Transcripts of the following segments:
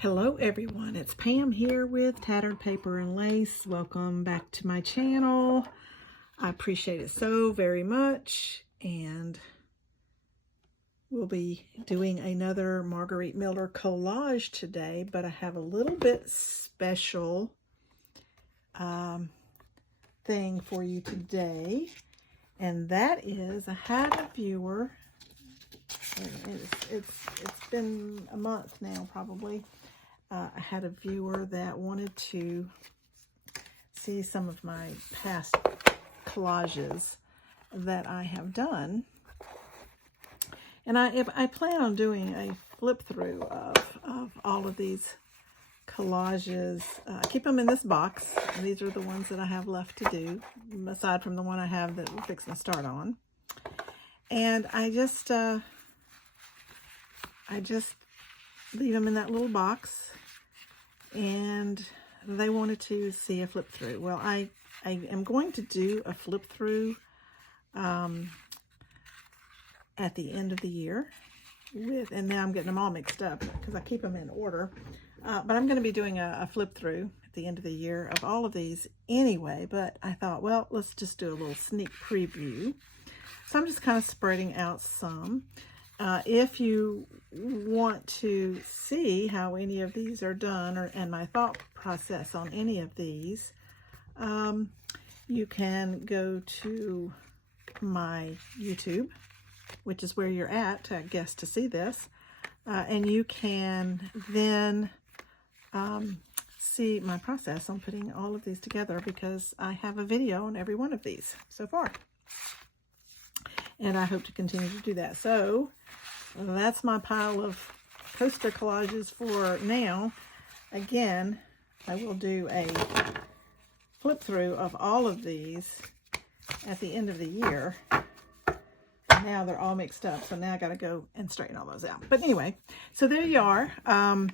Hello everyone, it's Pam here with Tattered Paper and Lace. Welcome back to my channel. I appreciate it so very much, and we'll be doing another Margarete Miller collage today, but I have a little bit special thing for you today, and that is I had a viewer. It's been a month now probably. I had a viewer that wanted to see some of my past collages that I have done. And I plan on doing a flip through of all of these collages. I keep them in this box. These are the ones that I have left to do, aside from the one I have that we're fixing to start on. And I just leave them in that little box, and they wanted to see a flip through. Well, I am going to do a flip through at the end of the year and now I'm getting them all mixed up because I keep them in order. But I'm going to be doing a flip through at the end of the year of all of these anyway, but I thought, well, let's just do a little sneak preview. So I'm just kind of spreading out some. If you want to see how any of these are done and my thought process on any of these, you can go to my YouTube, which is where you're at, I guess, to see this. And you can then see my process on putting all of these together, because I have a video on every one of these so far. And I hope to continue to do that. So that's my pile of poster collages for now. Again, I will do a flip through of all of these at the end of the year. Now they're all mixed up, so now I got to go and straighten all those out. But anyway, so there you are. I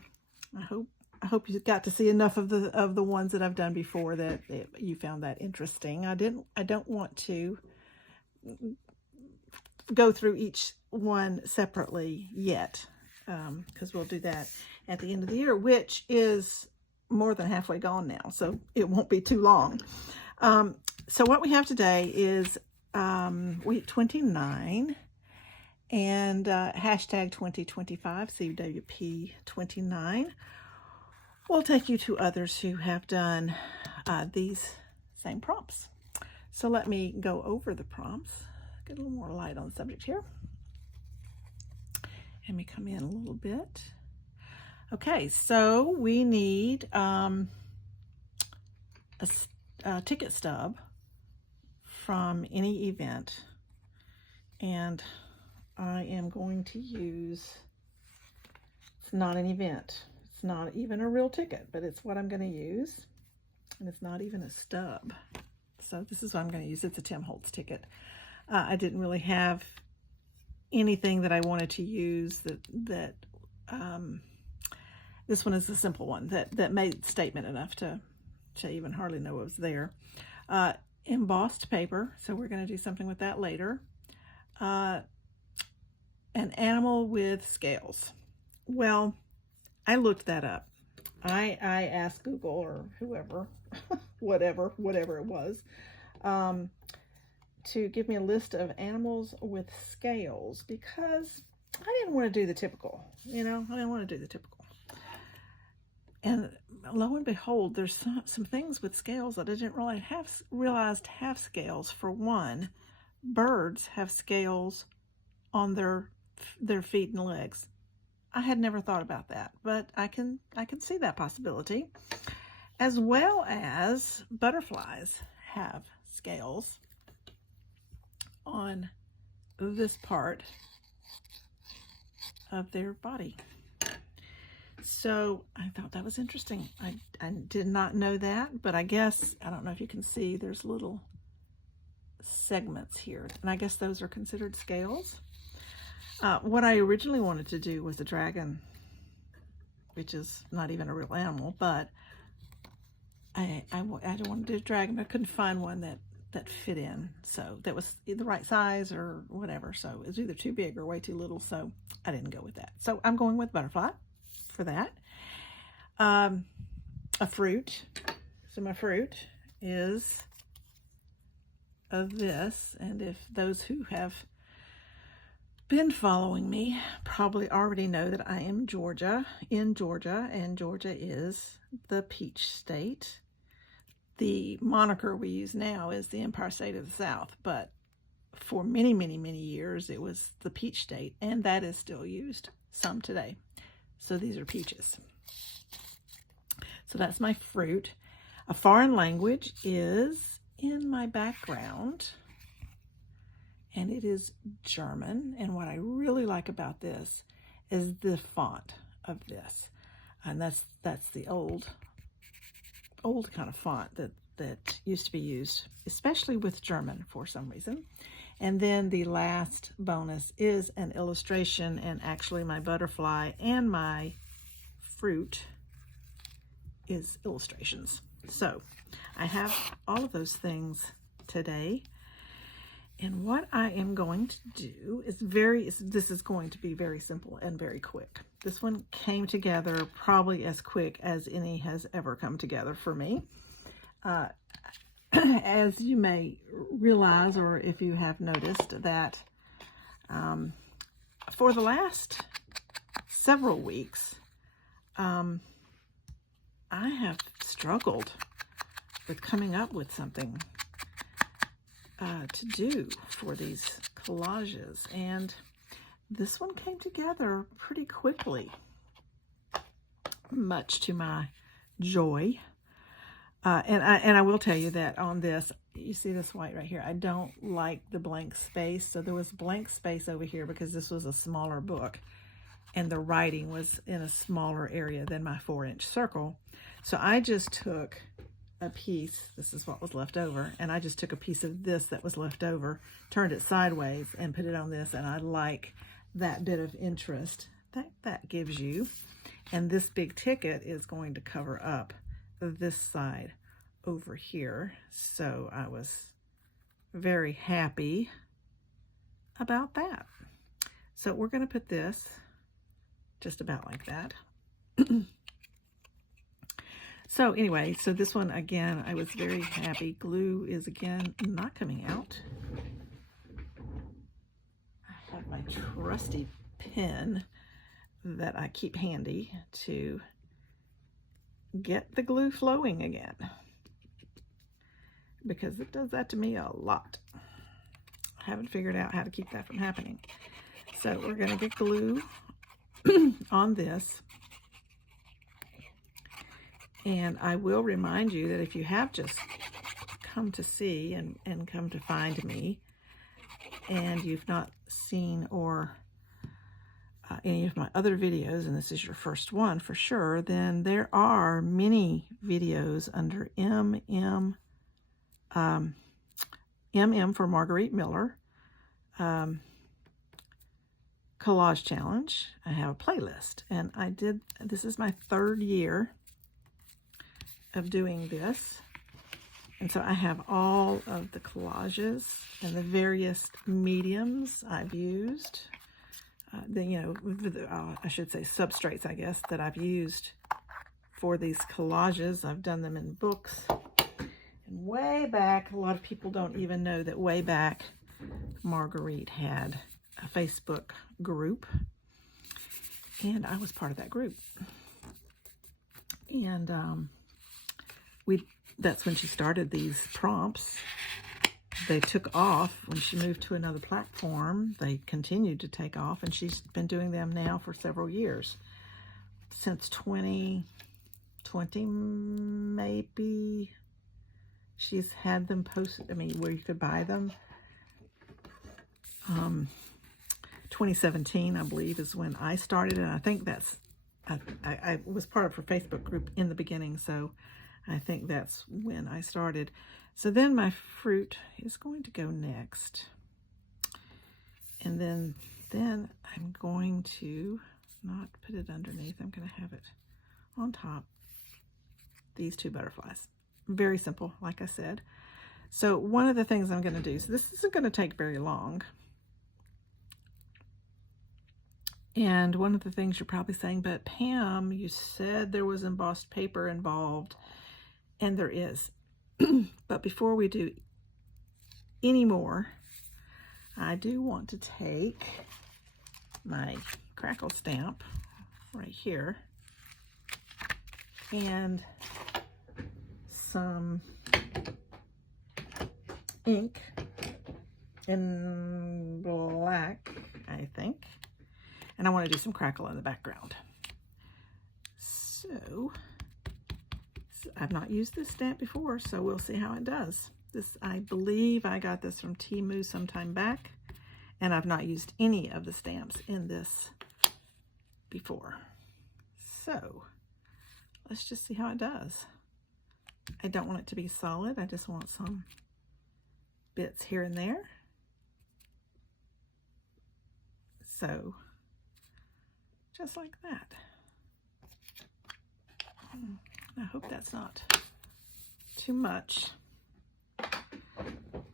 hope you got to see enough of the ones that I've done before that you found that interesting. I don't want to go through each one separately yet, because we'll do that at the end of the year, which is more than halfway gone now, so it won't be too long. So what we have today is week 29 and hashtag 2025 CWP 29 will take you to others who have done these same prompts. So let me go over the prompts. Get a little more light on the subject here. Let me come in a little bit. Okay, so we need a ticket stub from any event, and I am going to use, it's not an event, it's not even a real ticket, but it's what I'm going to use, and it's not even a stub. So this is what I'm going to use. It's a Tim Holtz ticket. I didn't really have anything that I wanted to use that this one is a simple one that made statement enough to even hardly know it was there. Embossed paper, so we're going to do something with that later. An animal with scales. Well, I looked that up. I asked Google or whoever, whatever it was, to give me a list of animals with scales, because I didn't want to do the typical, I didn't want to do the typical. And lo and behold, there's some things with scales that I didn't really realize to have scales. For one, birds have scales on their feet and legs. I had never thought about that, but I can see that possibility. As well as butterflies have scales on this part of their body. So I thought that was interesting. I did not know that, but I guess, I don't know if you can see, there's little segments here, and I guess those are considered scales. What I originally wanted to do was a dragon, which is not even a real animal, but I don't want to do a dragon, but I couldn't find one that fit in, so that was the right size or whatever. So it was either too big or way too little, so I didn't go with that. So I'm going with butterfly for that. a fruit. So my fruit is of this, and if those who have been following me probably already know that I am in Georgia, and Georgia is the peach state. The moniker we use now is the Empire State of the South, but for many, many, many years it was the peach state, and that is still used some today. So these are peaches. So that's my fruit. A foreign language is in my background, and it is German. And what I really like about this is the font of this. And that's the old kind of font that used to be used, especially with German for some reason. And then the last bonus is an illustration, and actually my butterfly and my fruit is illustrations. So I have all of those things today. And what I am going to do is this is going to be very simple and very quick. This one came together probably as quick as any has ever come together for me. As you may realize, or if you have noticed, that for the last several weeks, I have struggled with coming up with something to do for these collages, and this one came together pretty quickly, much to my joy. And I will tell you that on this, you see this white right here, I don't like the blank space. So there was blank space over here because this was a smaller book and the writing was in a smaller area than my 4-inch circle. So I just took a piece, this is what was left over, and I just took a piece of this that was left over, turned it sideways and put it on this, and I like that bit of interest that gives you. And this big ticket is going to cover up this side over here. So I was very happy about that. So we're going to put this just about like that. So anyway, so this one again, I was very happy. Glue is again not coming out. I have my trusty pen that I keep handy to get the glue flowing again, because it does that to me a lot. I haven't figured out how to keep that from happening. So we're going to get glue on this. And I will remind you that if you have just come to see and come to find me, and you've not seen or any of my other videos, and this is your first one for sure, then there are many videos under MM for Margarete Miller, Collage Challenge. I have a playlist, and this is my 3rd year of doing this. And so I have all of the collages and the various mediums I've used. I should say substrates, I guess, that I've used for these collages. I've done them in books. And way back, a lot of people don't even know that way back, Margarete had a Facebook group. And I was part of that group. And that's when she started these prompts. They took off when she moved to another platform. They continued to take off, and she's been doing them now for several years. Since 2020, maybe, she's had them posted, where you could buy them. 2017, I believe, is when I started, and I think I was part of her Facebook group in the beginning, so I think that's when I started. So then my fruit is going to go next. And then I'm going to not put it underneath. I'm going to have it on top. These 2 butterflies. Very simple, like I said. So one of the things I'm going to do, so this isn't going to take very long, And one of the things you're probably saying, but Pam, you said there was embossed paper involved, and there is. But before we do any more, I do want to take my crackle stamp right here and some ink in black, I think. And I want to do some crackle in the background. So I've not used this stamp before, so we'll see how it does. This, I believe I got this from Temu sometime back, and I've not used any of the stamps in this before. So let's just see how it does. I don't want it to be solid. I just want some bits here and there. So just like that. I hope that's not too much.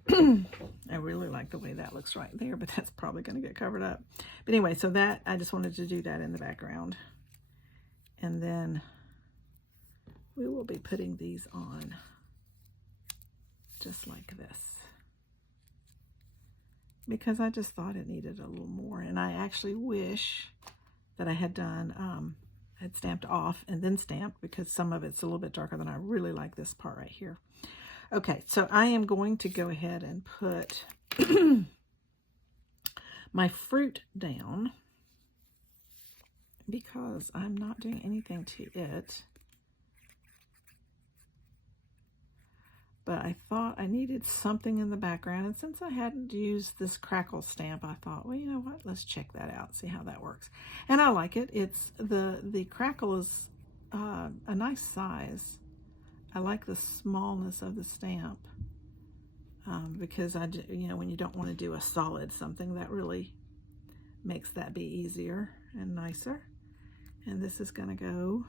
I really like the way that looks right there, but that's probably going to get covered up. But anyway, so that, I just wanted to do that in the background. And then we will be putting these on just like this, because I just thought it needed a little more. And I actually wish that I had done, had stamped off and then stamped, because some of it's a little bit darker than I really like this part right here. Okay, so I am going to go ahead and put my fruit down, because I'm not doing anything to it. But I thought I needed something in the background, and since I hadn't used this crackle stamp, I thought, well, you know what, let's check that out, see how that works. And I like it. It's the crackle is a nice size. I like the smallness of the stamp, because you know, when you don't want to do a solid something, that really makes that be easier and nicer. And this is going to go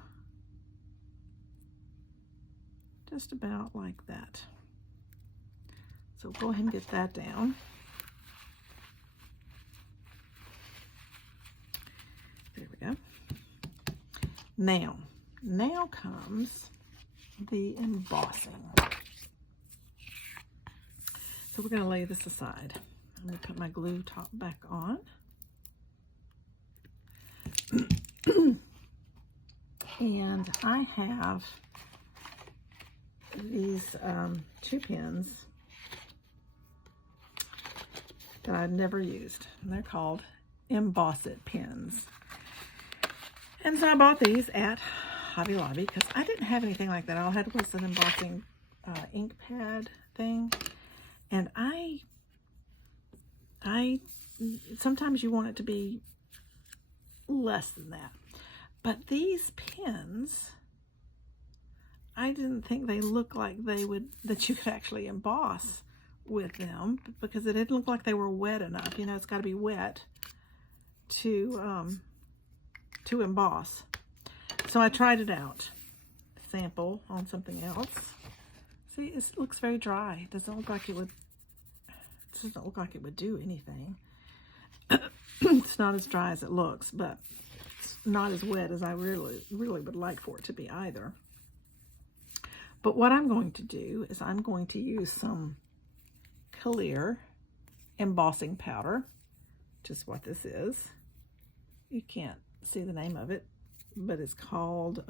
just about like that. So go ahead and get that down. There we go. Now comes the embossing. So we're going to lay this aside. I'm going to put my glue top back on. And I have these 2 pens that I've never used. And they're called Emboss It pens. And so I bought these at Hobby Lobby because I didn't have anything like that. All I had was an embossing ink pad thing. And I sometimes you want it to be less than that. But these pens, I didn't think they looked like they would, that you could actually emboss with them, because it didn't look like they were wet enough. You know, it's got to be wet to emboss. So I tried it out, sample on something else. See, it looks very dry. It doesn't look like it would. It doesn't look like it would do anything. It's not as dry as it looks, but it's not as wet as I really would like for it to be either. But what I'm going to do is I'm going to use some clear embossing powder, which is what this is. You can't see the name of it, but it's called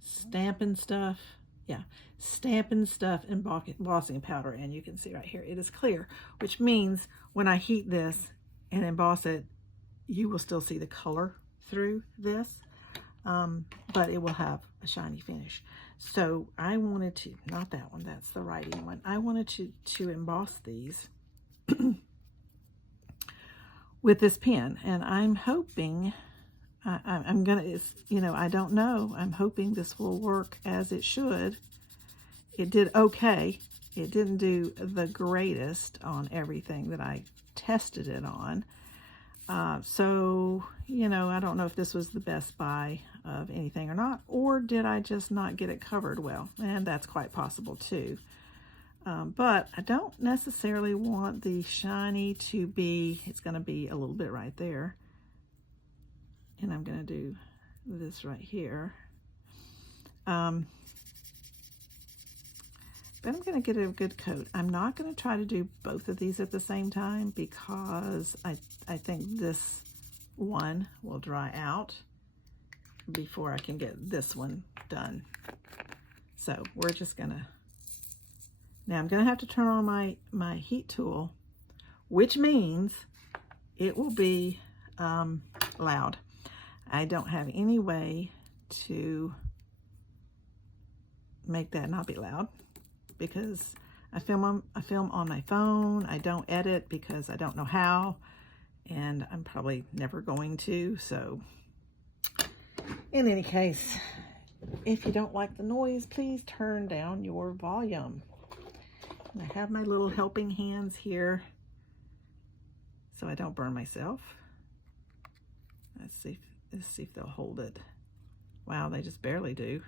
Stampin' Stuff. Yeah, Stampin' Stuff embossing powder. And you can see right here, it is clear, which means when I heat this and emboss it, you will still see the color through this. But it will have a shiny finish. So I wanted to, not that one, that's the writing one. I wanted to emboss these with this pen, and I'm hoping, I'm gonna, you know, I don't know. I'm hoping this will work as it should. It did okay. It didn't do the greatest on everything that I tested it on. So, you know, I don't know if this was the best buy of anything or not, or did I just not get it covered well? And that's quite possible too. But I don't necessarily want the shiny to be, it's going to be a little bit right there. And I'm going to do this right here. But I'm going to get a good coat. I'm not going to try to do both of these at the same time because I think this one will dry out before I can get this one done. So we're just going to, now I'm going to have to turn on my heat tool, which means it will be loud. I don't have any way to make that not be loud because I film on my phone. I don't edit because I don't know how, and I'm probably never going to. So in any case, if you don't like the noise, please turn down your volume. And I have my little helping hands here so I don't burn myself. Let's see if they'll hold it. Wow, they just barely do.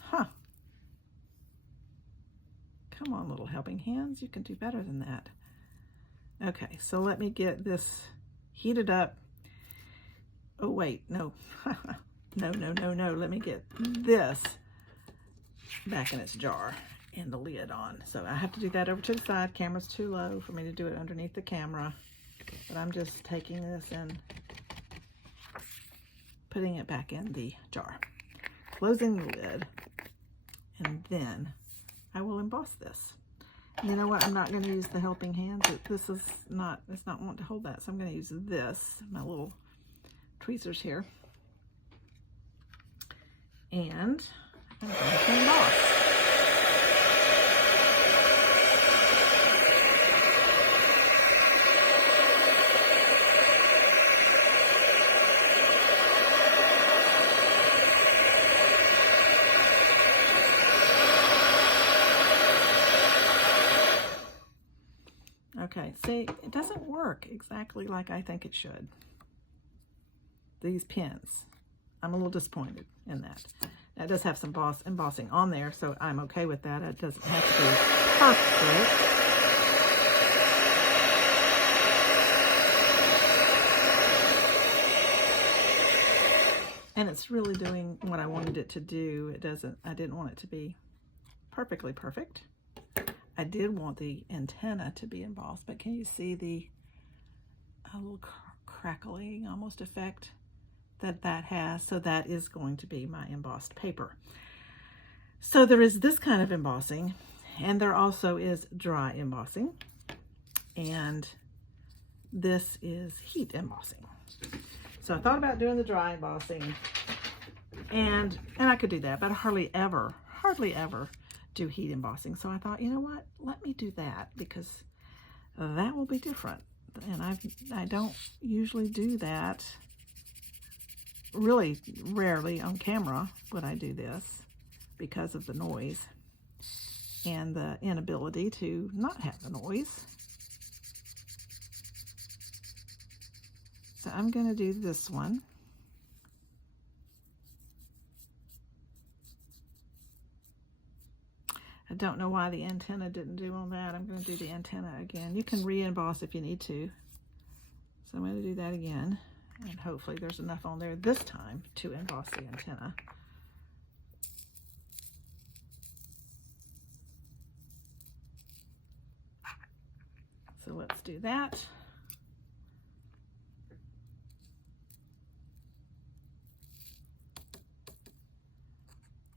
Huh. Come on, little helping hands. You can do better than that. Okay, so let me get this heated up. Oh, wait, no. No. Let me get this back in its jar and the lid on. So I have to do that over to the side. Camera's too low for me to do it underneath the camera. But I'm just taking this and putting it back in the jar. Closing the lid. And then I will emboss this. And you know what? I'm not going to use the helping hands. It's not wanting to hold that. So I'm going to use this, my little tweezers here. And I'm going to emboss. Okay, see, it doesn't work exactly like I think it should. These pins. I'm a little disappointed in that. Now, it does have some embossing on there, so I'm okay with that. It doesn't have to be perfect. And it's really doing what I wanted it to do. I didn't want it to be perfectly perfect. I did want the antenna to be embossed, but can you see the little crackling almost effect that has? So that is going to be my embossed paper. So there is this kind of embossing, and there also is dry embossing, and this is heat embossing. So I thought about doing the dry embossing, and I could do that, but I hardly ever do heat embossing. So I thought, you know what, let me do that because that will be different. And I don't usually do that. Really rarely on camera would I do this because of the noise and the inability to not have the noise. So I'm going to do this one. I don't know why the antenna didn't do on that. I'm going to do the antenna again. You can re-emboss if you need to. So I'm going to do that again. And hopefully there's enough on there this time to emboss the antenna. So let's do that.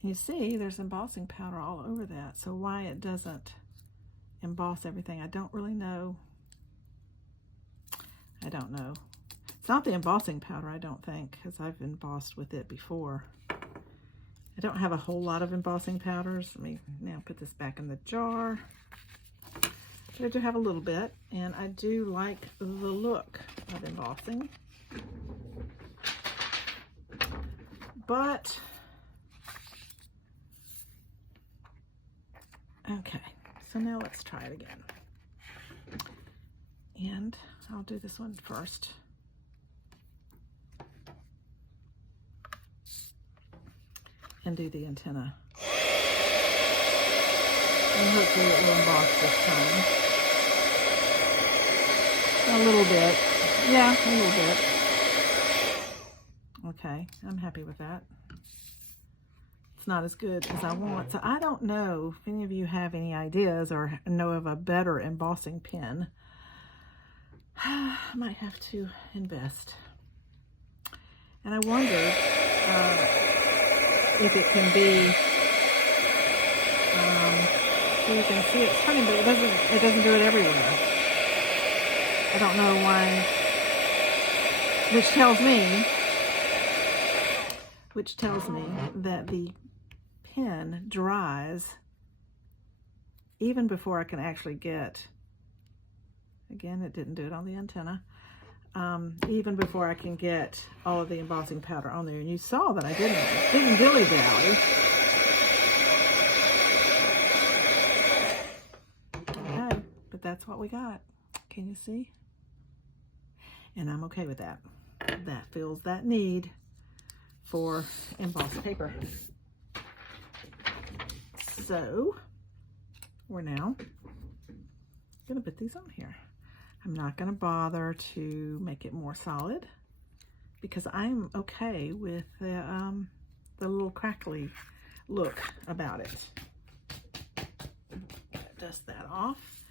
You see, there's embossing powder all over that. So why it doesn't emboss everything, I don't really know. I don't know. It's not the embossing powder, I don't think, because I've embossed with it before. I don't have a whole lot of embossing powders. Let me now put this back in the jar. I do have a little bit, and I do like the look of embossing. But okay, so now let's try it again. And I'll do this one first. And do the antenna. And hopefully it will emboss this time. A little bit. Yeah, a little bit. Okay, I'm happy with that. It's not as good as I want. So I don't know if any of you have any ideas or know of a better embossing pen. I might have to invest. And I wondered if it can be, so you can see it turning, but it doesn't do it everywhere. I don't know why, which tells me that the pen dries even before I can actually get, again, it didn't do it on the antenna, even before I can get all of the embossing powder on there. And you saw that I didn't dilly-dally. Okay, but that's what we got. Can you see? And I'm okay with that. That fills that need for embossed paper. So we're now gonna put these on here. I'm not gonna bother to make it more solid because I'm okay with the little crackly look about it. Dust that off.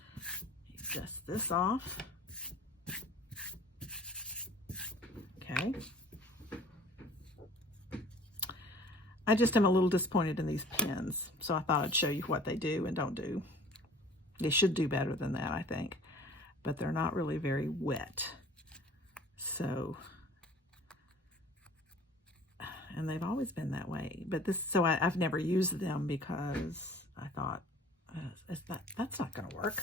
Dust this off. Okay. I just am a little disappointed in these pens, so I thought I'd show you what they do and don't do. They should do better than that, I think, but they're not really very wet. So, and they've always been that way. But this, so I've never used them because I thought that's not going to work.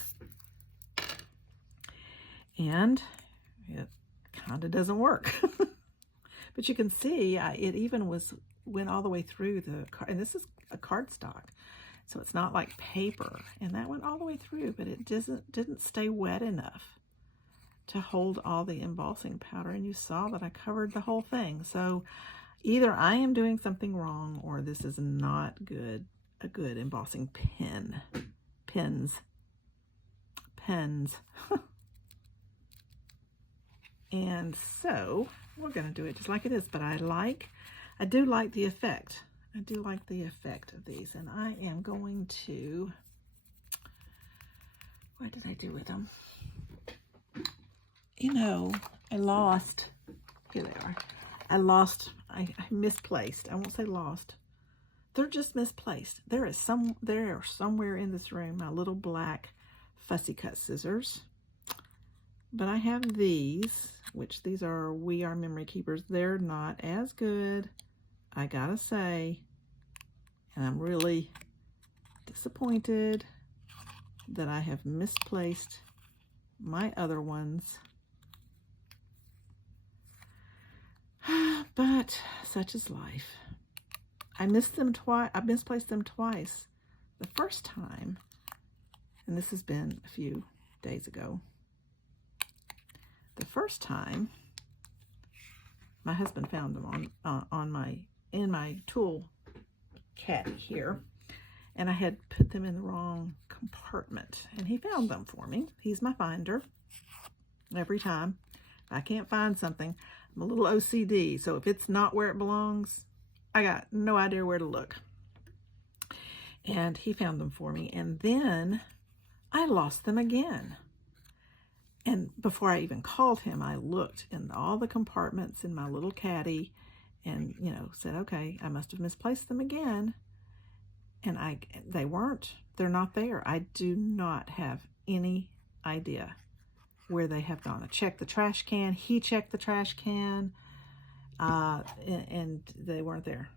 And it kind of doesn't work. But you can see it even went all the way through the card, and this is a cardstock, so it's not like paper, and that went all the way through, but it didn't stay wet enough to hold all the embossing powder, and you saw that I covered the whole thing. So either I am doing something wrong or this is not a good embossing pens. And so we're going to do it just like it is, but I do like the effect. I do like the effect of these, and I am going to, what did I do with them? You know, I lost, here they are. I misplaced. I won't say lost. They're just misplaced. There are somewhere in this room my little black fussy cut scissors. But I have these, which these are We Are Memory Keepers. They're not as good, I gotta say. And I'm really disappointed that I have misplaced my other ones. But such is life. I misplaced them twice. The first time, and this has been a few days ago. The first time, my husband found them in my tool caddy here, and I had put them in the wrong compartment, and he found them for me. He's my finder. Every time if I can't find something, I'm a little OCD, so if it's not where it belongs, I got no idea where to look. And he found them for me, and then I lost them again. And before I even called him, I looked in all the compartments in my little caddy and, you know, said, okay, I must have misplaced them again. And they're not there. I do not have any idea where they have gone. I checked the trash can. He checked the trash can, and they weren't there.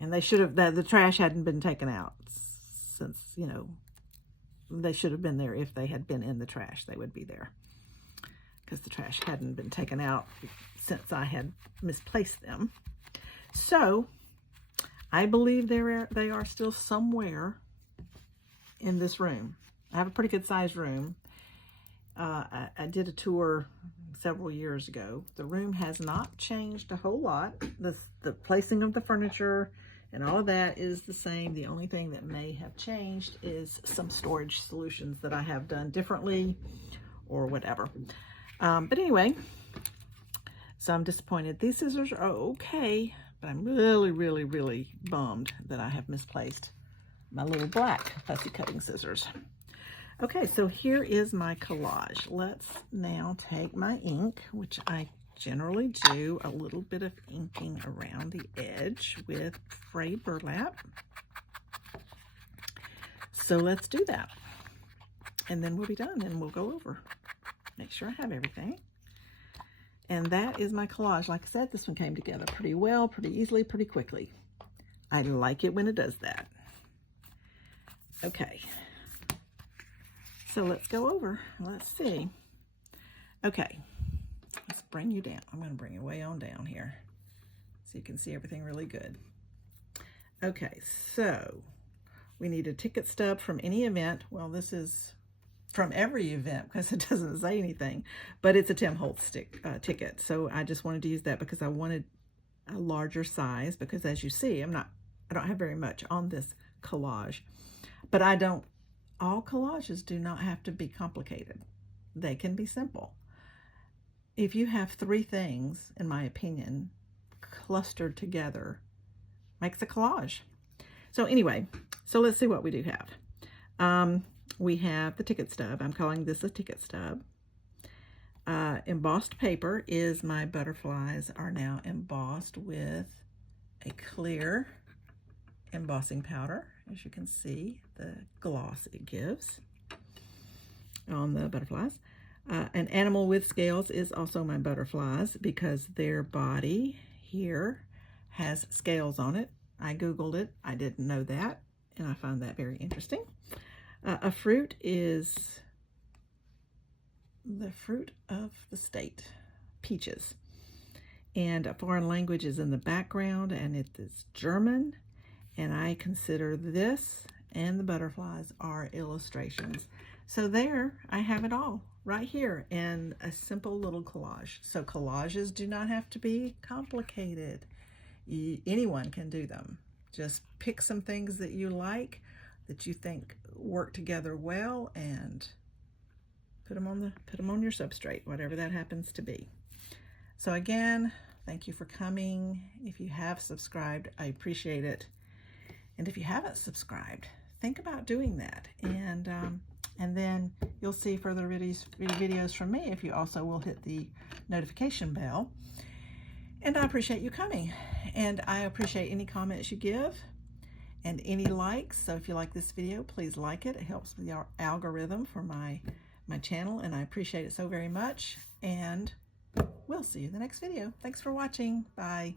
And they should have, the trash hadn't been taken out since, you know, they should have been there. If they had been in the trash, they would be there. Because the trash hadn't been taken out since I had misplaced them. So I believe they are still somewhere in this room. I have a pretty good sized room. I did a tour several years ago. The room has not changed a whole lot. The placing of the furniture And all of that is the same. The only thing that may have changed is some storage solutions that I have done differently or whatever. But anyway, so I'm disappointed. These scissors are okay, but I'm really, really, really bummed that I have misplaced my little black fussy cutting scissors. Okay, so here is my collage. Let's now take my ink, which I generally do a little bit of inking around the edge with frayed burlap. So let's do that. And then we'll be done and we'll go over. Make sure I have everything. And that is my collage. Like I said, this one came together pretty well, pretty easily, pretty quickly. I like it when it does that. Okay. So let's go over. Let's see. Okay. Let's bring you down. I'm going to bring you way on down here so you can see everything really good. Okay, so we need a ticket stub from any event. Well, this is from every event because it doesn't say anything, but it's a Tim Holtz ticket. So I just wanted to use that because I wanted a larger size, because as you see, I don't have very much on this collage, but all collages do not have to be complicated. They can be simple. If you have 3 things, in my opinion, clustered together, makes a collage. So anyway, so let's see what we do have. We have the ticket stub. I'm calling this a ticket stub. Embossed paper is my butterflies are now embossed with a clear embossing powder. As you can see, the gloss it gives on the butterflies. An animal with scales is also my butterflies because their body here has scales on it. I Googled it. I didn't know that, and I find that very interesting. A fruit is the fruit of the state, peaches. And a foreign language is in the background, and it is German. And I consider this and the butterflies are illustrations. So there, I have it all right here in a simple little collage. So collages do not have to be complicated. Anyone can do them. Just pick some things that you like, that you think work together well, and put them on your substrate, whatever that happens to be. So again, thank you for coming. If you have subscribed, I appreciate it. And if you haven't subscribed, think about doing that. And then you'll see further videos from me if you also will hit the notification bell. And I appreciate you coming. And I appreciate any comments you give and any likes. So if you like this video, please like it. It helps with the algorithm for my channel, and I appreciate it so very much. And we'll see you in the next video. Thanks for watching. Bye.